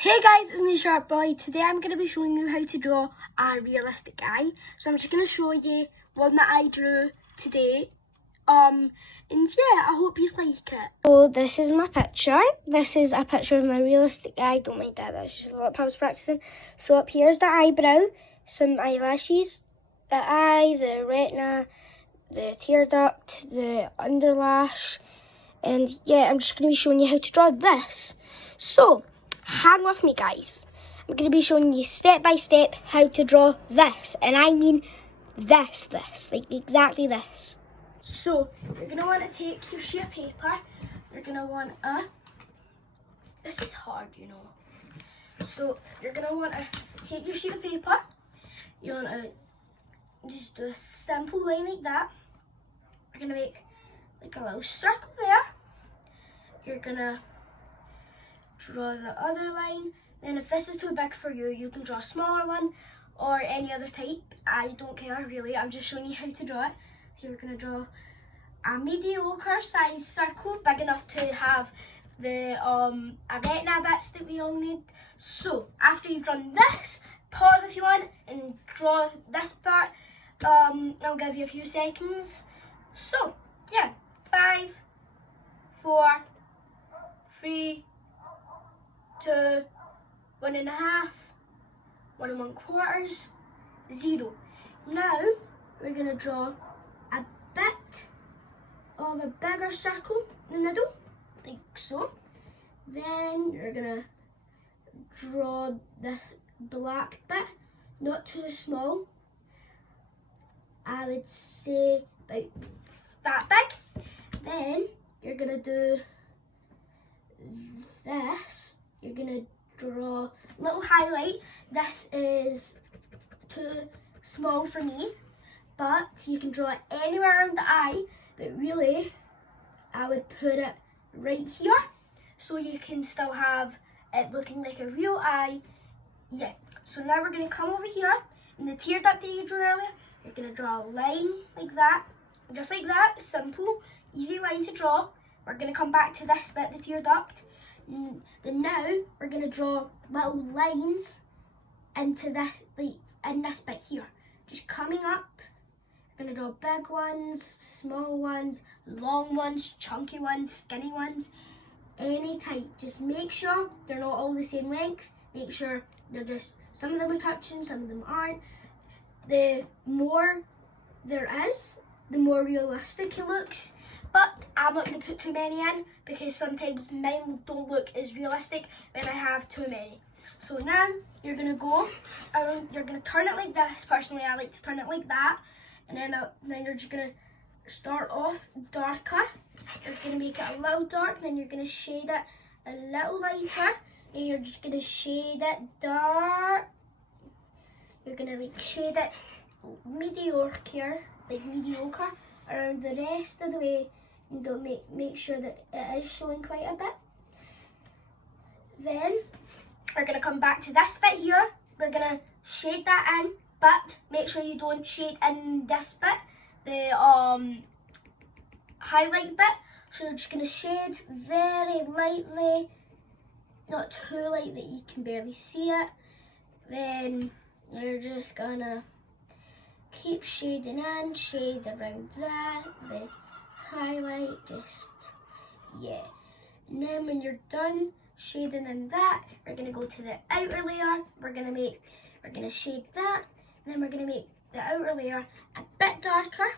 Hey guys, it's me Sharp Boy. Today I'm going to be showing you how to draw a realistic eye. So I'm just going to show you one that I drew today. And yeah, I hope you like it. So this is my picture. This is a picture of my realistic eye. Don't mind that, that's just a lip I was practicing. So up here's the eyebrow, some eyelashes, the eye, the retina, the tear duct, the underlash. And yeah, I'm just going to be showing you how to draw this. So hang with me, guys. I'm going to be showing you step by step how to draw this. And I mean this, like exactly this. So, you're going to want to take your sheet of paper. You're going to want this is hard, you know. So, you're going to want to take your sheet of paper. You want to just do a simple line like that. You're going to make like a little circle there. You're going to draw the other line. Then if this is too big for you, you can draw a smaller one or any other type. I don't care really, I'm just showing you how to draw it. So you're going to draw a mediocre size circle, big enough to have the retina bits that we all need. So after you've drawn this, pause if you want and draw this part. I'll give you a few seconds. So yeah, 5, 4, 3, 2, 1.5, 1 1/4, 0. Now we're going to draw a bit of a bigger circle in the middle, like so. Then you're going to draw this black bit, not too small. I would say about that big. Then you're going to do this. You're going to draw a little highlight. This is too small for me, but you can draw it anywhere around the eye, but really I would put it right here so you can still have it looking like a real eye. Yeah, so now we're going to come over here in the tear duct that you drew earlier. You're going to draw a line like that, just like that, simple, easy line to draw. We're going to come back to this bit, the tear duct. Then now we're going to draw little lines into this, like in this bit here. Just coming up, we're going to draw big ones, small ones, long ones, chunky ones, skinny ones, any type. Just make sure they're not all the same length. Make sure they're just, some of them are touching, some of them aren't. The more there is, the more realistic it looks. But I'm not going to put too many in because sometimes mine don't look as realistic when I have too many. So now you're going to go around, you're going to turn it like this. Personally, I like to turn it like that. And then you're just going to start off darker. You're going to make it a little dark, then you're going to shade it a little lighter. And you're just going to shade it dark. You're going to like shade it mediocre around the rest of the way. And don't make sure that it is showing quite a bit. Then we're going to come back to this bit here. We're going to shade that in, but make sure you don't shade in this bit, the highlight bit. So you're just going to shade very lightly, not too light that you can barely see it. Then you're just going to keep shading in, shade around that, the highlight, yeah. And then when you're done shading in that, we're going to go to the outer layer. We're going to shade that, and then we're going to make the outer layer a bit darker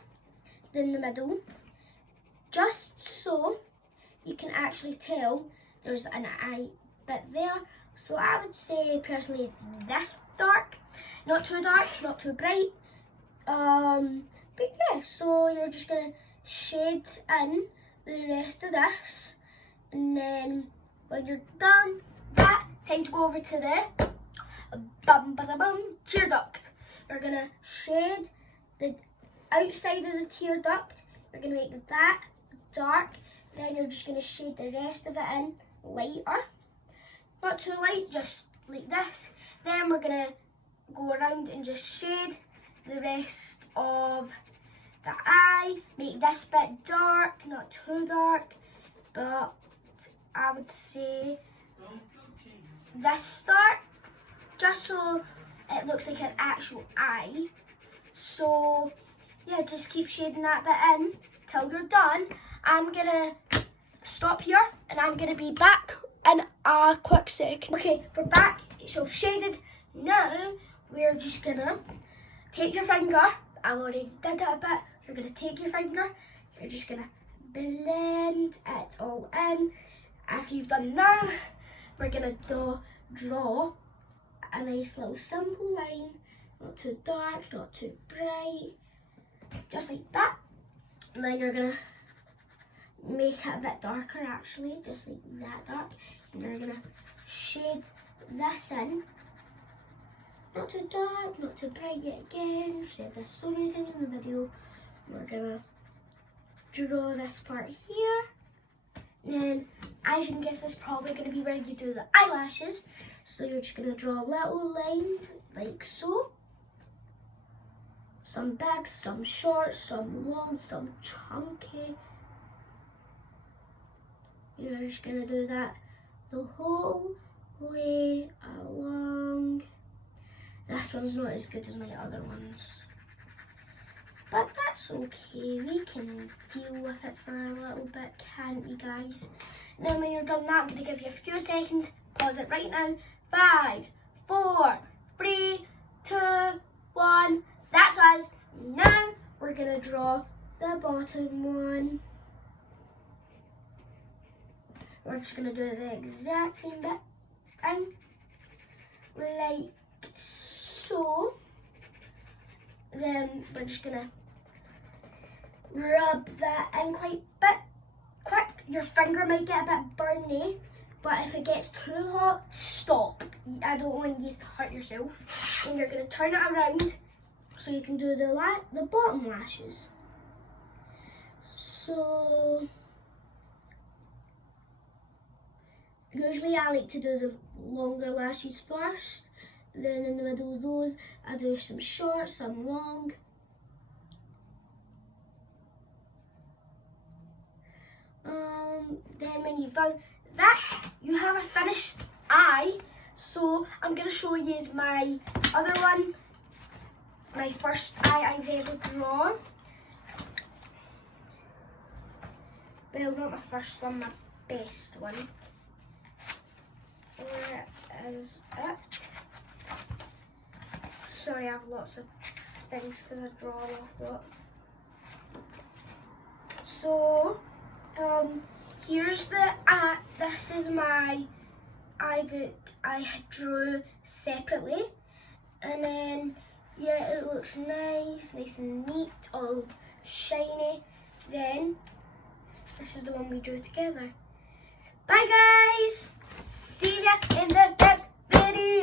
than the middle, just so you can actually tell there's an eye bit there. So I would say personally this dark, not too dark, not too bright. But yeah, so you're just going to shade in the rest of this, and then when you're done that, time to go over to the tear duct. You're going to shade the outside of the tear duct. You're going to make that dark, then you're just going to shade the rest of it in lighter, not too light, just like this. Then we're going to go around and just shade the rest of the eye, make this bit dark, not too dark, but I would say this start, just so it looks like an actual eye. So yeah, just keep shading that bit in till you're done. I'm gonna stop here and I'm gonna be back in a quick second. Okay, we're back. So shaded. Now we're just gonna take your finger. I already did it a bit. You're gonna take your finger. You're just gonna blend it all in. After you've done that, we're gonna draw a nice little simple line. Not too dark, not too bright. Just like that. And then you're gonna make it a bit darker actually, just like that dark. And you're gonna shade this in. Not too dark, not too bright yet again. I've said this so many times in the video. We're gonna draw this part here. And then, as you can guess, this is probably gonna be where you do the eyelashes. So you're just gonna draw little lines like so. Some big, some short, some long, some chunky. You're just gonna do that the whole way along. This one's not as good as my other ones, but that's okay. We can deal with it for a little bit, can't we, guys? Now when you're done that, I'm gonna give you a few seconds. Pause it right now. 5, 4, 3, 2, 1. That's us. Now we're gonna draw the bottom one. We're just gonna do the exact same bit thing, like so. Then we're just gonna rub that in quite quick. Your finger might get a bit burny, but if it gets too hot, stop. I don't want you to hurt yourself. And you're gonna turn it around so you can do the bottom lashes. So usually I like to do the longer lashes first, then in the middle of those I do some short, some long. Then when you've done that, you have a finished eye. So I'm going to show you my other one, my first eye I've ever drawn. Well, not my first one, my best one. Where is it? Sorry, I have lots of things because I draw an awful lot. So, here's the this is my eye that I drew separately, and then yeah, it looks nice and neat, all shiny. Then this is the one we drew together. Bye guys, see ya in the next video.